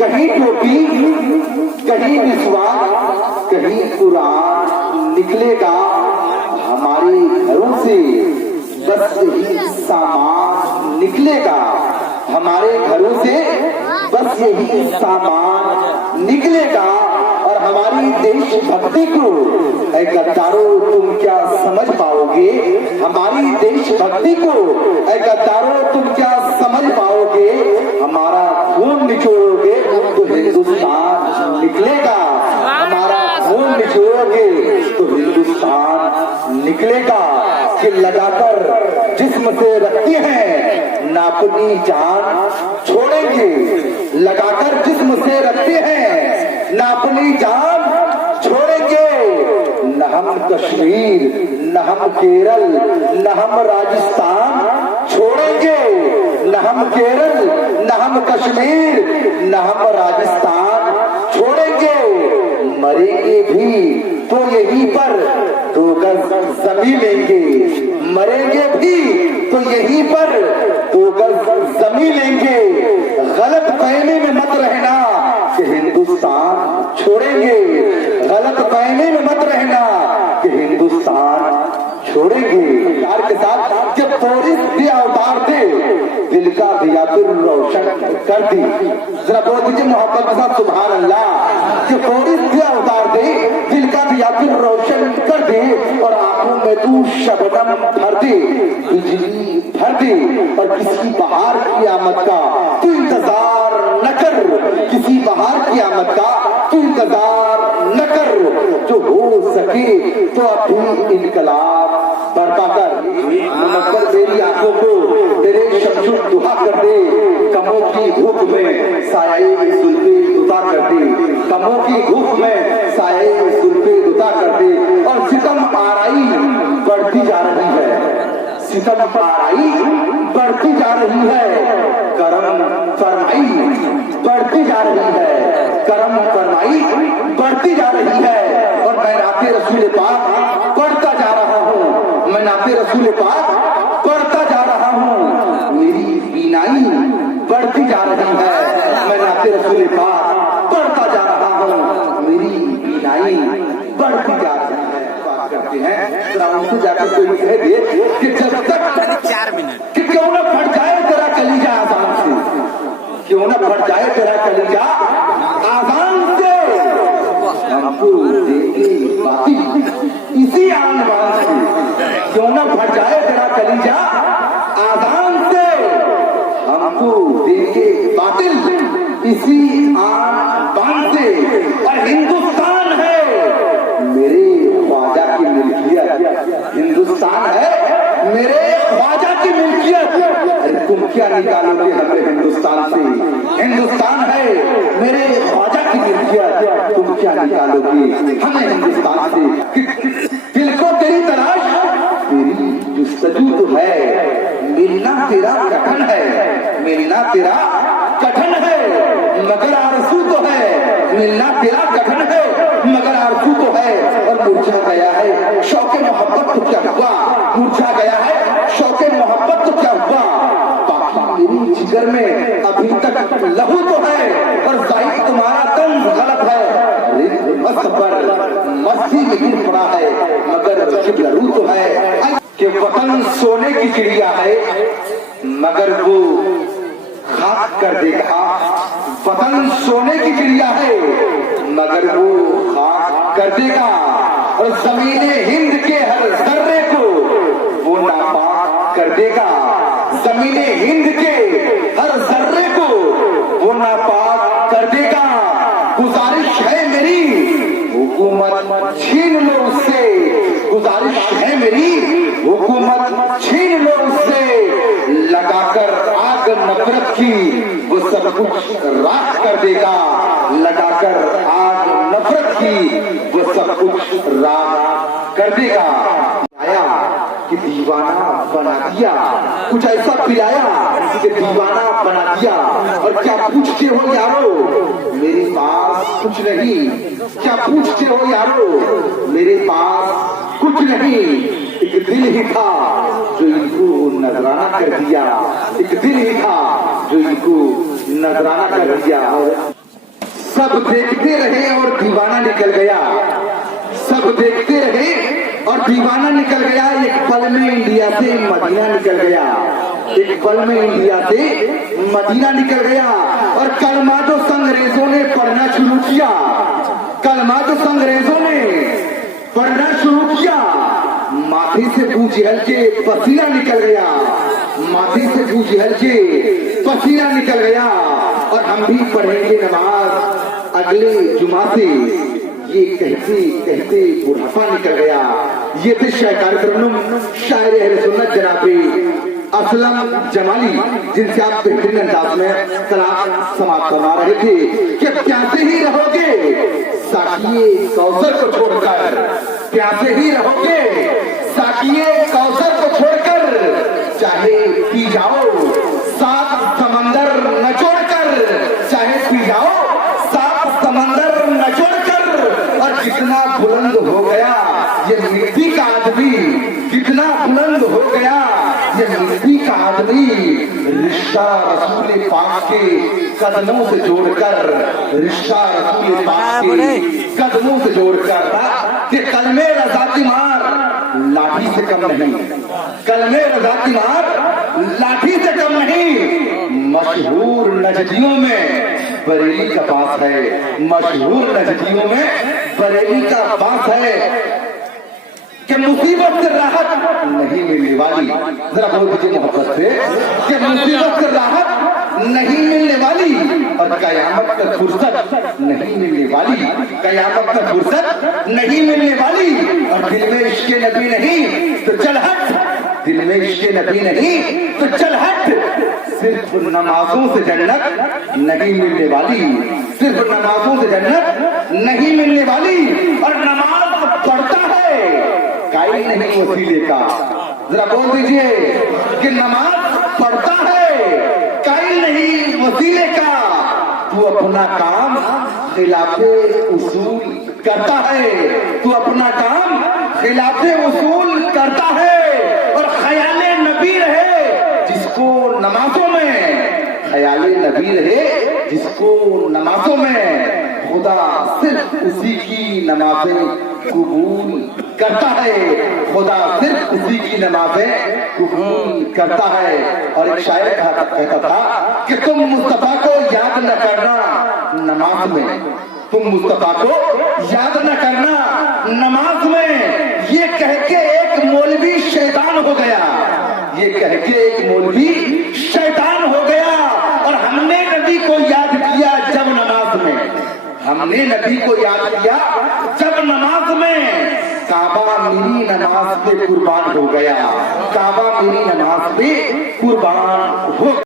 कहीं टोपी, कहीं विश्वास, कहीं कुरान निकलेगा हमारे घरों से, बस यही सामान निकलेगा हमारे घरों से, बस यही सामान निकलेगा। और हमारी देशभक्ति को ऐ गद्दारों तुम क्या समझ पाओगे, हमारी देशभक्ति को ऐ गद्दारों तुम क्या समझ पाओगे, हमारा खून निचोड़ोगे तो हिंदुस्तान निकलेगा, हमारा खून निचोड़ोगे तो हिंदुस्तान निकलेगा। कि लगाकर जिस्म से रखती हैं ना अपनी जान छोड़ेंगे, लगाकर जिस्म से रखते हैं ना अपनी जान छोड़ेंगे। न हम कश्मीर, न हम केरल, न हम राजस्थान छोड़ेंगे, न हम केरल, न हम कश्मीर, न हम राजस्थान छोड़ेंगे। मरेंगे भी तो यहीं पर 2 गज जमीन लेंगे, मरेंगे भी तो यहीं पर 2 गज जमीन लेंगे। गलत फहमी में मत रहना कि हिंदुस्तान छोड़ेंगे, गलत फहमी में मत रहना कि हिंदुस्तान छोड़ेंगे। प्यार के साथ जब थोड़ी भी अवतार दे दिल का दिया फिर रोशन कर दी, जरा बोल दीजिए मोहब्बत के साथ सुभान अल्लाह। कि थोड़ी भी अवतार दे दिल का दिया फिर रोशन कर दे, और आंखों में तू शबनम भर दे, बिजली भर दे। और किसी बहार की आमद का तू इंतजार न कर, किसी बहार की आमद का तू इंतजार न कर। जो हो सके तो अभी इनकलाब बरपा कर, मगर मेरी आंखों को तेरे शमशुल दुहा कर दे। कमों की धूप में साये जुल्फे उतार कर दे, कमों की धूप में साये जुल्फे उतार कर दे। और सितम आराई बढ़ती जा रही है, सितम आराई बढ़ती जा रही है, करम फरमाई बढ़ती जा रही है, करम फरमाई बढ़ती जा रही है। और मैं नाते रसूल पाक पढ़ता जा रहा हूँ, मैं नाते रसूल पाक पढ़ता जा रहा हूँ। मेरी बीनाई बढ़ती जा रही है, मैं नाते रसूल पाक पढ़ता जा रहा हूँ। मेरी बीनाई बढ़ती जा रही है। बात करते हैं ग्राउंड से जाकर कोई कह दे कि जब तक 4 मिनट कि क्यों न फट जाए तेरा कलीजा आजान से, क्यों न फट जाए तेरा कलीजा आजान से। हमको देगी बाती इसी आन बान से, क्यों न फट जाए तेरा कलीजा आजान से। हमको देंगे बातिल इसी आन बान से। और हिंदुस्तान है मेरे ख्वाजा की मिल्कियत, हिंदुस्तान है मेरे ख्वाजा की मिल्कियत। अरे तुम क्या निकालोगे हमें हिंदुस्तान से, हिंदुस्तान है मेरे ख्वाजा की मिल्कियत। तुम क्या निकालोगे हमें हिंदुस्तान से। दिल को तेरी तलाश, तेरी जुस्तजू तो है, मिलना तेरा कठिन है, मिलना तेरा कठिन है, मगर आरज़ू तो है, मिलना तेरा कठिन है, मगर आरज़ू तो है। और मुरझा गया है शौक़े मोहब्बत तो क्या हुआ, मुरझा गया है शौक़े मोहब्बत तो क्या हुआ। बाकी मेरी जिगर में अभी तक लहू तो है, और जाहिर तुम्हारा तंज गलत है। मस्ती में गिर पड़ा है, मगर लहू तो है। कि वतन सोने की चिड़िया है, मगर वो खाक कर देगा। वतन सोने की चिड़िया है, मगर वो खाक कर देगा। और ज़मीने हिंद के हर जर्रे को वो नापाक कर देगा, ज़मीने हिंद के हर जर्रे को वो नापाक कर देगा। गुजारिश है मेरी हुकूमत छीन लो उससे, गुजारिश है मेरी हुकूमत छीन लो उससे। लगाकर आग नफरत की वो सब कुछ राख कर देगा, लगाकर आग नफरत की वो सब कुछ राख कर देगा। आया कि दीवाना बना दिया, कुछ ऐसा पिलाया कि दीवाना बना दिया। और क्या पूछते हो यारो मेरे पास कुछ नहीं, क्या पूछते हो यारो मेरे पास कुछ नहीं। एक दिल ही था जो इनको नजराना कर दिया, एक दिल ही था जो इनको नजराना कर दिया। सब देखते रहे और दीवाना निकल गया, सब देखते रहे और दीवाना निकल गया। एक पल में इंडिया से मदीना निकल गया, एक पल में इंडिया से मदीना निकल गया। और कलमा जो अंग्रेजों ने पढ़ना शुरू किया, कलमा जो अंग्रेजों ने पढ़ना शुरू किया, माथे से अबू जहल के पसीना निकल गया, माथे से अबू जहल के पसीना निकल गया। और हम भी पढ़ेंगे नमाज अगले जुमा से, ये कहते कहते बुढ़ापा निकल गया। ये थे शायर शायर अहले सुन्नत जनाबे असलम जमाली, जिनसे आप बेहतरीन अंदाज में कलाम समाप्त करवा रहे थे कि प्यासे ही रहोगे साकिए कौसर को छोड़कर, प्यासे ही रहोगे साकिए कौसर को छोड़कर, चाहे पी जाओ सात समंदर नचोड़कर, चाहे पी जाओ सात समंदर नचोड़कर। और कितना बुलंद हो गया ये मिट्टी का आदमी, कितना बुलंद हो गया ये मिट्टी का आदमी, रिश्ता रसूल पाक के कदमों से जोड़कर, रिश्ता रसूल पाक के कदमों से जोड़कर कि कलमे रज़ा की मार लाठी से कम नहीं, कलमे रज़ा की मार लाठी से कम नहीं। मशहूर नजदियों में बरेली का बात है, मशहूर नजदियों में बरेली का बात है कि मुसीबत से राहत नहीं मिलने वाली, जरा बोल दीजिए मोहब्बत से कि मुसीबत से राहत नहीं मिलने वाली और कयामत तक फुर्सत नहीं मिलने वाली, कयामत तक फुर्सत नहीं मिलने वाली। और दिल में इश्क़ नबी नहीं तो चल हट, दिल में इश्क़ नबी नहीं तो चल हट। सिर्फ नमाजों से जन्नत नहीं मिलने वाली, सिर्फ नमाजों से जन्नत नहीं मिलने वाली। और नमाज पढ़ता है काई नहीं वसीले का, जरा बोल दीजिए कि नमाज पढ़ता है काई नहीं वसीले का। तू अपना काम खिलाफे उसूल करता है, तू अपना काम खिलाफे उसूल करता है। और ख्याले नबी रहे जिसको नमाजों में, ख्याले नबी रहे जिसको नमाजों में, खुदा सिर्फ उसी की नमाजें कबूल करता है, खुदा सिर्फ उसी की नमाजें कबूल करता है। और एक शायर कहता था कि तुम मुस्तफा को याद न करना नमाज में, तुम मुस्तफा को याद न करना नमाज में। ये कह के एक मौलवी शैतान हो गया, ये कह के एक मौलवी शैतान हो गया। और हमने नबी को याद किया जब नमाज में, हमने नबी को याद किया जब नमाज में। काबा मेरी नमाज पे कुर्बान हो गया, काबा मेरी नमाज पे कुर्बान हो